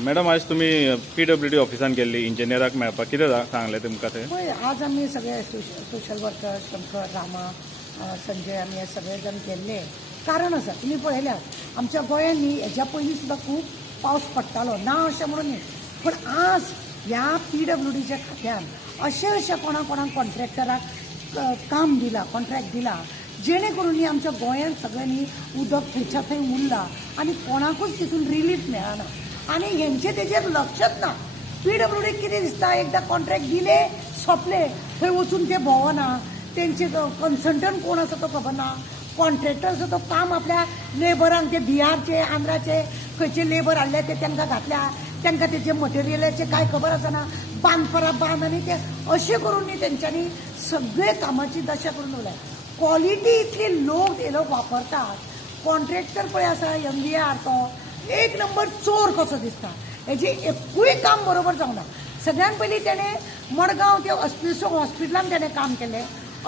Madam आज तुम्ही PWD ऑफिसान गेल्ली इंजिनियराक मेळपाक कितें सांगलें तुमकां थंय? पळय आज आमी सगळे सोशल वर्कर शंकर रामा संजय आमी हे सगळे जण गेल्ले. कारण आसा तुमी पळयल्यात आमच्या गोंयांत न्ही हेज्या पयलीं सुद्दां खूब पावस पडटालो ना अशें म्हणून न्ही, पण आज ह्या PWDच्या खात्यान अशें कोणाक कॉन्ट्रॅक्टराक काम दिलां, कॉन्ट्रॅक्ट दिला जेणे करून न्ही आमच्या गोंयांत सगळ्यांनी उदक थंयच्या थंय उरलां आनी कोणाकूच तितून रिलीफ मेळना आनी हेंचे तेजेर लक्षच ना. PWD कितें दिसता एकदां कॉन्ट्रॅक्ट दिले सोंपले थंय वचून ते भोंवना, तेंचे कन्सल्टंट कोण आसा तो खबर ना, कॉन्ट्रॅक्टर आसा तो काम आपल्या लेबरांक ते बिहारचे आंध्राचे खंयचे लेबर हाडले ते तांकां घातल्या, तांकां तेचे मटेरियलाचे कांय खबर आसना, बांद आनी ते अशें करून न्ही तेंच्यांनी सगळे कामाची दशा करून दवरल्या. क्वॉलिटी इतली लोक हे लोक वापरतात. कॉन्ट्रॅक्टर पळय आसा MVR तो एक नंबर चोर कसो दिसता, हेजे एकूय काम बरोबर जावना. सगळ्यान पयलीं तेणें मडगांव ते अस्पिसो हॉस्पिटलान तेणें काम केलें,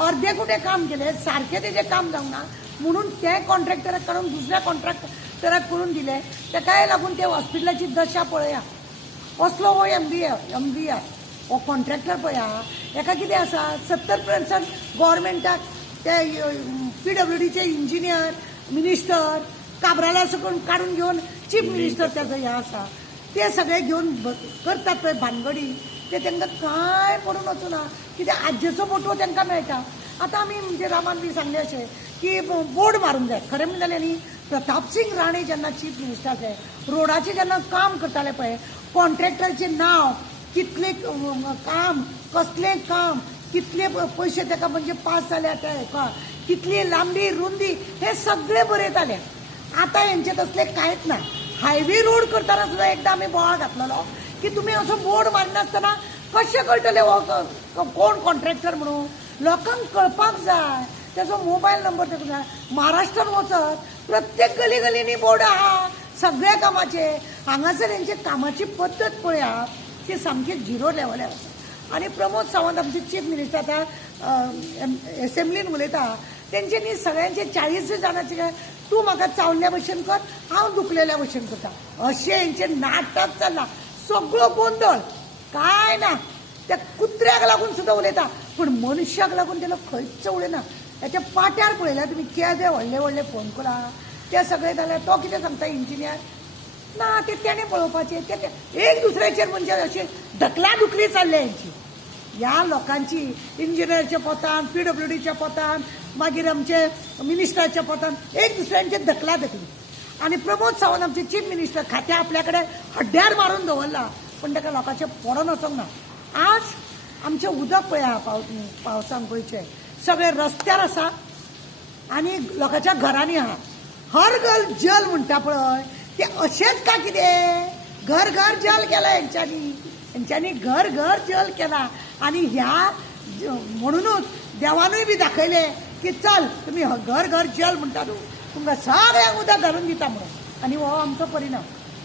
अर्दे कुटे काम केलें, सारकें तेजें काम जावना म्हणून ते कॉन्ट्रॅक्टराक काडून दुसऱ्या कॉन्ट्रॅक्टराक करून दिलें. ताकाय लागून ते हॉस्पिटलाची दशा पळया. असलो हो MVR हो कॉन्ट्रॅक्टर पळया, हेका कितें आसा 70% गव्हर्मेंटाक ते PWDचे इंजिनियर मिनिस्टर काब्राला सकून काढून घेवन चीफ मिनिस्टर त्याचं हे आसा ते सगळे घेवन करतात पळय भानगडी, ते तांकां कांय पडून वचूना. कित्याक आज्जेचो फोटो तांकां मेळटा. आतां आमी म्हणजे रामान बी सांगले अशें की बोर्ड मारूंक जाय. खरें म्हणलें जाल्यार न्ही प्रताप सिंग राणे जेन्ना चीफ मिनिस्टर आसले, रोडाचें जेन्ना काम करताले पळय, कॉन्ट्रॅक्टराचें नांव, कितलें काम, कसलें काम, कितले पयशे ताका म्हणजे पास जाल्या त्या हेका, कितली लांबी रुंदी हे सगळे बरयताले. आतां हेंचे तसलें कांयच ना. हायवे रोड करतना सुद्दां एकदां आमी बोवाळ घातलेलो की तुमी असो बोर्ड मारिनासतना कशें कळटले हो कोण कॉन्ट्रॅक्टर म्हणून. लोकांक कळपाक जाय, तेजो मोबायल नंबर तेका जाय. महाराष्ट्रान वचत प्रत्येक गलींनी बोर्ड आहा सगळ्या कामाचे. हांगासर हेंचे कामाची पद्दत पळयात ती सामकी झिरो लेवलार आसा. आनी प्रमोद सावंत आमचे चीफ मिनिस्टर आतां एसेंब्लीन उलयता, तेंच्यांनी सगळ्यांचे 40 जाणांचे काय तूं म्हाका चावल्ल्या भशेन कर, हांव दुखलेल्या भशेन करता अशें हेंचे नाटक चल्लां. सगळो गोंधळ काय ना. त्या कुत्र्याक लागून सुद्दां उलयता पूण मनशाक लागून तेलो खंयच उलयना. हेच्या पाट्यार पळयल्यार तुमी केदे व्हडले फोन करा ते सगळे जाल्यार तो कितें सांगता इंजिनियर ना ते तेणें पळोवपाचें. ते एक दुसऱ्याचेर म्हणजे अशी ढकलाढुकली चालल्या हेंची. ह्या लोकांची इंजिनियरच्या पोतान PWDच्या पोतान मागीर आमचे मिनिस्टराच्या पोतान एक दुसऱ्यांचे ढकलाढकली. आनी प्रमोद सावंत आमचे चीफ मिनिस्टर खात्या आपल्या कडेन हड्ड्यार मारून दवरला पण ताका लोकांचे पडोन वचोंक ना. आज आमचें उदक पळया पावसान गोंयचें सगळे रस्त्यार आसा आनी लोकांच्या घरांनी आहा. हर घर जल म्हणटा पळय ते अशेंच का कितें घर जल केला हेंच्यांनी घर जल केला. आनी ह्या म्हणूनच देवानूय बी दाखयलें की चल तुमी घर जल म्हणटा न्हू तुमकां सगळ्यांक उदक घालून दिता म्हणून. आनी हो आमचो परिणाम.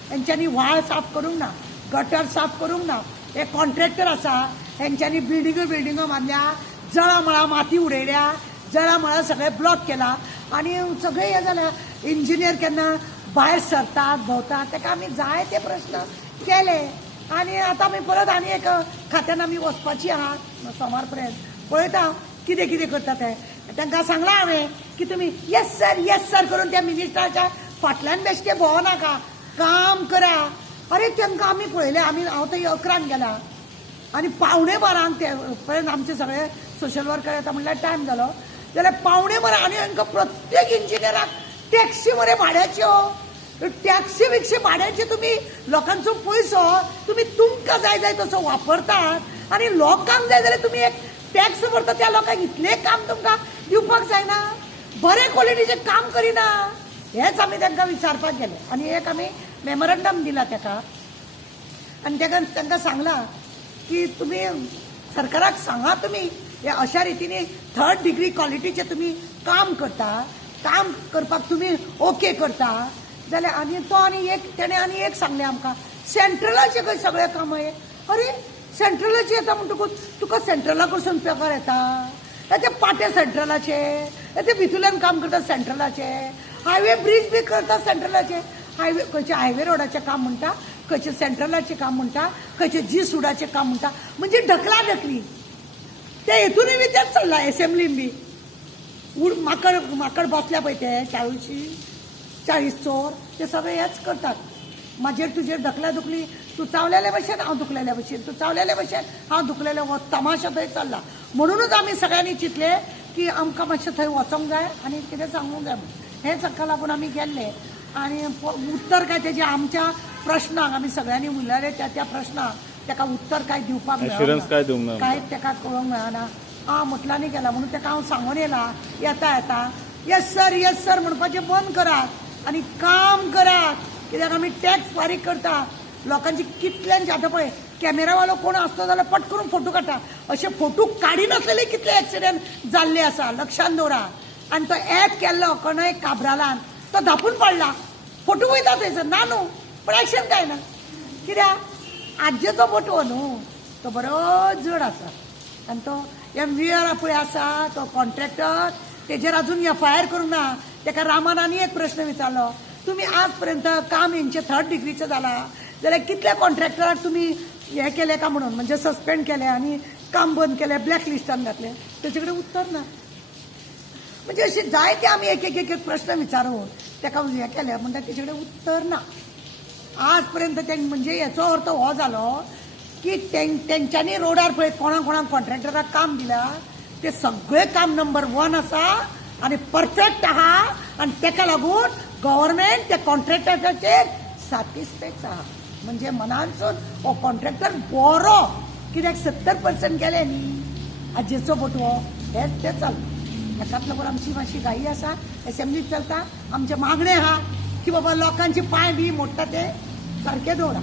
हेंच्यांनी व्हाळ साफ करूंक ना, गटर साफ करूंक ना. हे कॉन्ट्रॅक्टर आसा हेंच्यांनी बिल्डिंगो बांदल्या, जळामळा माती उडयल्या, जळामळा सगळें ब्लॉक केला आनी सगळें हें जाल्यार इंजिनियर केन्ना भायर सरतात भोंवतात ताका आमी जायते प्रश्न केले. आनी आतां आमी परत आनी एक खात्यान आमी वचपाची आहात सोमार पर्यंत पळयता कितें करता ते. तांकां सांगलां हांवें की तुमी येस सर करून त्या मिनिस्टराच्या फाटल्यान बेश्टे भोंवनाका, काम करा. अरे तांकां आमी पळयलें, हांव थंय 11 गेलां आनी 11:15 ते पर्यंत आमचे सगळे सोशल वर्कर येता म्हणल्यार टायम जालो जाल्यार 11:15 आनी हांकां प्रत्येक इंजिनियराक टॅक्सी मरे भाड्याच्यो, टॅक्सी बिक्सी भाड्याचे तुमी लोकांचो पयसो तुमी तुमकां जाय तसो वापरतात आनी लोकांक जाय जाल्यार तुमी एक टॅक्स भरता त्या लोकांक इतलें काम तुमकां दिवपाक जायना. बरे क्वॉलिटीचें काम करिना हेंच आमी तांकां विचारपाक गेले. आनी एक आमी मेमोरंडम दिला ताका आनी तांकां सांगलां की तुमी सरकाराक सांगा तुमी हे अशा रितीने 3rd डिग्री क्वॉलिटीचे तुमी काम करता, काम करपाक तुमी ओके करता जाल्यार. आनी तेणें एक सांगलें आमकां सेंट्रलाचे खंय सगळे काम हे. अरे सेंट्रलाचे येता म्हणटकूच तुका सेंट्रला कडसून पगार येता, ते पाटे सेंट्रलाचे, ते भितुल्यान काम करता सेंट्रलाचे, हायवे ब्रिज बी करता सेंट्रलाचे. हायवे खंयचे हायवे रोडाचें काम म्हणटा खंयचे सेंट्रलाचें काम म्हणटा, खंयचे जी सुडाचें काम म्हणटा, म्हणजे ढकला ढकली. ते हेतूनय बी तेच चल्ला एसेंब्लीन बी. माकड बसल्या पळय ते 40 चोर ते सगळे हेच करतात. माजेर तुजेर ढकल्या दुखली, तू चावलेल्या भशेन हांव दुखलेल्या भशेन, तू चावलेल्या भशेन हांव दुखलेले, हो तमाशा थंय चल्ला. म्हणूनच आमी सगळ्यांनी चिंतले की आमकां मातशें थंय वचोंक जाय आनी कितें सांगूंक जाय म्हणून. हें हाका लागून आमी गेल्ले आनी उत्तर काय तेजे आमच्या प्रश्नाक आमी सगळ्यांनी उलयले त्या प्रश्नाक ताका उत्तर काय दिवपाक Assurance काय दिवंक ना. कांयच ताका कळोवंक मेळना. म्हटलांनी गेला म्हणून ताका हांव सांगून येला येता येस सर म्हणपाचें बंद करात आनी काम करात. कित्याक आमी टॅक्स फारीक करता. लोकांची कितल्यांचे आतां पळय कॅमेरावालो कोण आसलो जाल्यार पट करून फोटो काडटा. अशे फोटो काडिनासलेले कितले एक्सिडेंट जाल्ले आसा, लक्षांत दवरा. आनी तो ऍप केल्लो कोणय काब्रालान तो धापून पडला. फोटो वयता थंयसर ना न्हू, पण एक्शन काय ना. कित्याक आज्जेचो फोटो न्हू, तो बरो जड आसा. आनी तो MVR पळय आसा तो कॉन्ट्रॅक्टर, तेजेर अजून FIR करूंक ना. ताका रामान आनी एक प्रश्न विचारलो, तुमी आज पर्यंत काम हेंचे 3rd डिग्रीचें जाला जाल्यार कितल्या कॉन्ट्रॅक्टराक तुमी हें केलें काय म्हणून, म्हणजे सस्पेंड केलें आनी काम बंद केलें, ब्लॅक लिस्टान घातलें. तेजे कडेन उत्तर ना. म्हणजे अशे जायते आमी एक एक प्रश्न विचारून ताका हें केलें म्हणटा तेजे कडेन उत्तर ना. आज पर्यंत ते म्हणजे हेचो अर्थ हो जालो की तेंच्यांनी रोडार पळय कोणाक कॉन्ट्रॅक्टराक काम दिला ते सगळे काम नंबर 1 आसा आनी परफेक्ट आहा. आनी ताका लागून गव्हर्मेंट त्या कॉन्ट्रॅक्टराचेर सॅटिस्फॅक्ट आहा. म्हणजे मनानसून हो कॉन्ट्रॅक्टर बरो, कित्याक 70% गेले न्ही आजेचो बोटवो हेच ते चलता. ताकाच लागून आमची मातशी घाई आसा. एसेंब्लीत चलता आमचे मागणे आहा की बाबा लोकांचे पांय बी मोडटा ते सारके दवरा.